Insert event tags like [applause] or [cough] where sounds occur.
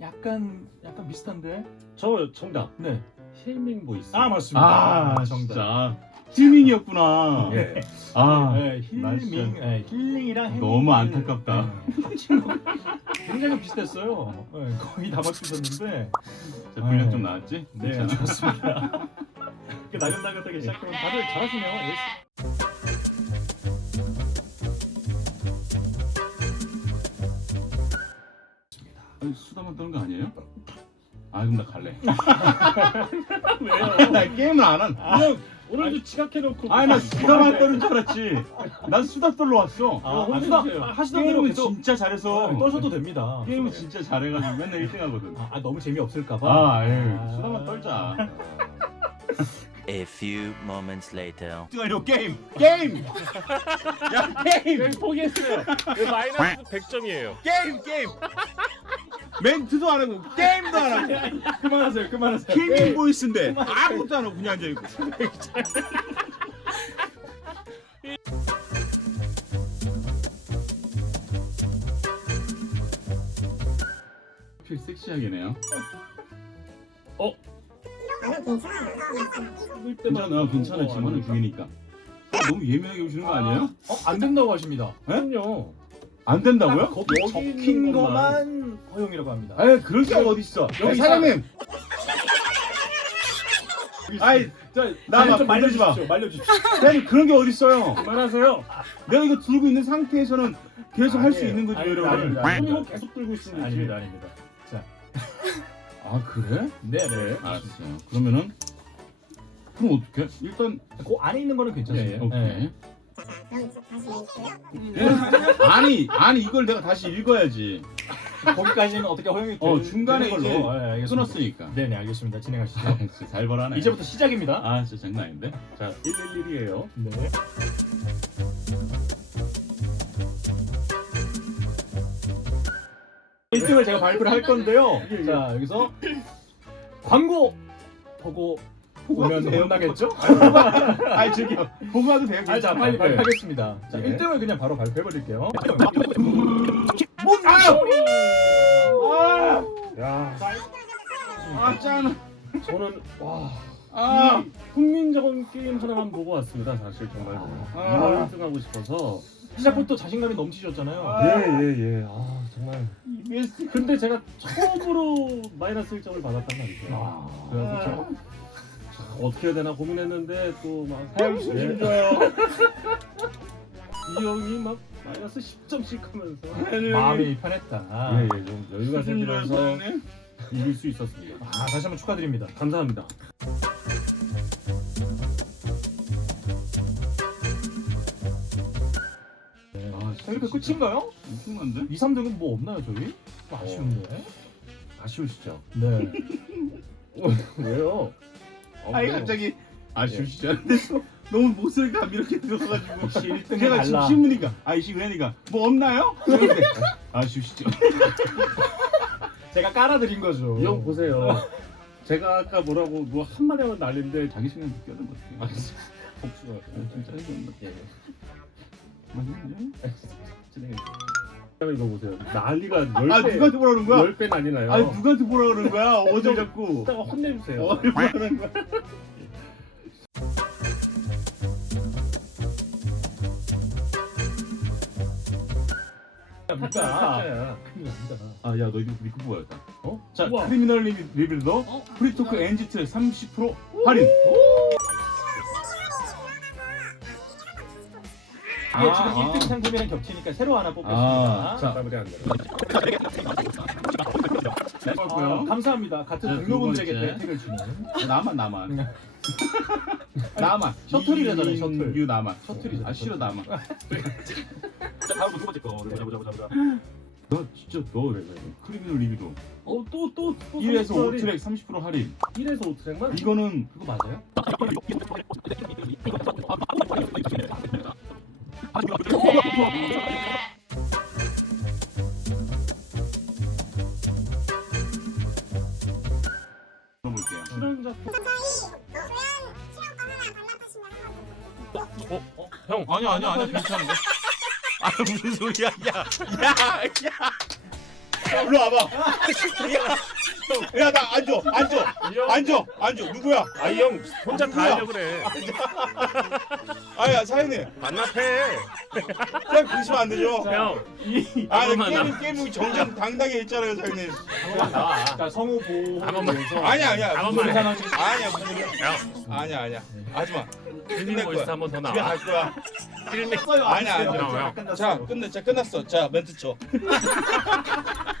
약간 약간 비슷한데. 저 정답. 네. 힐밍 보이스. 아 맞습니다. 아 정답. 진짜 힐링이었구나. 예. 아 네, 나 힐링, 진짜 네, 힐링이랑 해밍 너무 안타깝다. 거 굉장히 비슷했어요. 네, 거의 다 맞추셨는데. 자, 분량 네. 좀 나왔지? 네. 좋습니다. [laughs] 이렇게 나긋나긋하게 시작하면 다들 잘하시네요. 예. 아니, 수다만 떠는 거 아니에요? 아 그럼 나 갈래. 왜요? [laughs] 나 게임을 안 한. 그냥 오늘도 지각해놓고. 아니 나 수다만 떠는 줄 알았지. 난 수다 떨러 왔어. 아, 아, 하시다, 해주세요. 하시던 대로 게임은 계속 진짜 잘해서. 어, 떠셔도 됩니다. 게임은 진짜 잘해가지고 맨날 [laughs] 1등 하거든. 아, 아, 너무 재미없을까봐. 아, 예. 아. 수다만 떨자. A few moments later. 1등 하려고 게임! 게임! [laughs] 야, 게임! 포기했어요. 왜 마이너스 100점이에요. 게임! 게임! 멘트도 안 하고, 게임도 안 하고. 그만하세요, 그만하세요. 힐링 보이스인데 아무것도 안 하고 그냥 앉아 있고. 필 섹시하게네요. 찍을 때만 괜찮아, 괜찮아. 지금 하는 중이니까. 너무 예민하게 오시는 거 아니에요? 어, 안 된다고 하십니다. 그럼요. 안 된다고요? 거기 적힌 것만 허용이라고 합니다. 에 그럴 게 어딨어. 여기 사장님. 아이, 자, 나만 좀 건들지 마. 말려주십시오. 말려주십시오. 사장님 그런 게 어딨어요. 그만하세요. 내가 이거 들고 있는 상태에서는 계속 할 수. 있는 거지, 아닙니다, 여러분. 아닙니다. 손으로 계속 들고 있으면. 아닙니다, 아닙니다. 아, 그래? 네, 네. 알았어요. 그러면은 그럼 어떻게? 일단 그 안에 있는 거는 괜찮습니다. 오케이. 네. 예? 아니 아니 이걸 내가 다시 읽어야지. 거기까지는 어떻게 허용이 어, 중간에 걸로. 알겠습니다. 끊었으니까. 네, 네, 알겠습니다. 진행하시죠. 아, [laughs] 진짜 잘 벌하네. 이제부터 시작입니다. 아 진짜 장난 아닌데. 자, 111이에요. 네. 일등을 제가 발표를 할 건데요. 자, 여기서 광고 보고 [laughs] [laughs] 보면 돼요? 혼나겠죠? 아니 저기요 보고 와도 돼요. 아, 자, 빨리 네. 발표하겠습니다. 자, 네. 1등을 그냥 바로 발표해버릴게요. 문 아! 야, 아 짠. 저는 와. 아. 이 국민적인 게임 하나만 보고 왔습니다. 사실 정말 아. 이걸 1등 하고 싶어서. 시작부터 자신감이 넘치셨잖아요. 아. 예예 예. 아 정말. 근데 제가 처음으로 마이너스 1점을 받았단 말이죠. 아. 그래서 어떻게 해야 되나 고민했는데 또 막 사용 수준 좋아요. 이 형이 막 마이너스 10점씩 하면서 마음이 편했다. 예 예 좀 여유가. 생기면서. 이길 수 있었습니다. 아, 다시 한번 축하드립니다. 감사합니다. 아 자, 이렇게 끝인가요? 엄청난데? 2, 3등은 뭐 없나요, 저희? 좀 아쉬운데. 아쉬우시죠? 네. [laughs] 왜요? 어, 아니 뭐. 갑자기 아쉬우시지 않는데 너무 목소리가 이렇게 들어가지고 역시 1등이 제가 지금 달라. 신문이니까 아이씨 그러니까 뭐 없나요? 그런데 아쉬우시죠? [laughs] 제가 깔아드린 거죠. 이 형 보세요. 제가 아까 뭐라고 뭐 한마디만 날린데 자기 시간 껴든 것 아, 같아. 진짜 복수가 좀 짜증난다. 예. 맞네. 진행해. 이거 보세요. 난리가 10배. 아 누구한테 뭐라 그러는 거야? 10배 난리 나요. 아니 누구한테 그러는 거야? [laughs] 어딜 자꾸 이따가 혼내주세요. 뭐라 그러는 거야? 진짜. 타짜야. 큰일 납니다. 아 야 너 이거 믿고 뽑아야겠다. 어? 자 우와. 크리미널 리빌, 리빌더 어? 프리토크 NG 트랙 30% 할인. 이게 아, 지금 아. 1등 상품이랑 겹치니까 새로 하나 뽑겠습니다. 아, 자. 마무리 안 돼. 네, 아, 고요 감사합니다. 같은 자, 동료분들에게 두 번째. 혜택을 주는 나만 나만. [laughs] 나만. 셔틀이라잖아요, 셔틀. 유 나만. 셔틀이죠, 아 싫어. 나만. [laughs] 자, 다음 두 번째 거. 보자, 보자, 보자, 보자. 너 진짜 너 크리미널 리빌더 어, 또, 또, 또. 1에서 5 30%. 트랙 30% 할인. 1에서 5트랙만? 이거는 그거 맞아요? [laughs] 출연자. 어, 어, 형. 아니 아니 아니 괜찮은데. [laughs] 아 무슨 소리야? 야, 야, 야. 일로 와봐. 야 나 앉아 앉아 앉아 앉아 누구야? 아이 형 혼자 다 누구야? 하려 그래. 아야 사장님 반납해. 그냥 그러시면 안 되죠. 형. 아한 번만 게임 게임 정정 당당히 했잖아요. 나와. 자 성우 보호 한 번만. 아니야 아니야 한 무슨 번만 해. 상황이 아니야 무슨 소리야. 형. 아니야 아니야 하지마. 힐링 보이스 한번 더 집에 나와. 갈 거야. 힐링. 써요. 아니야. 아니야. 형, 형. 끝났어요. 자 끝내 자 끝났어. 자 멘트 쳐. [laughs]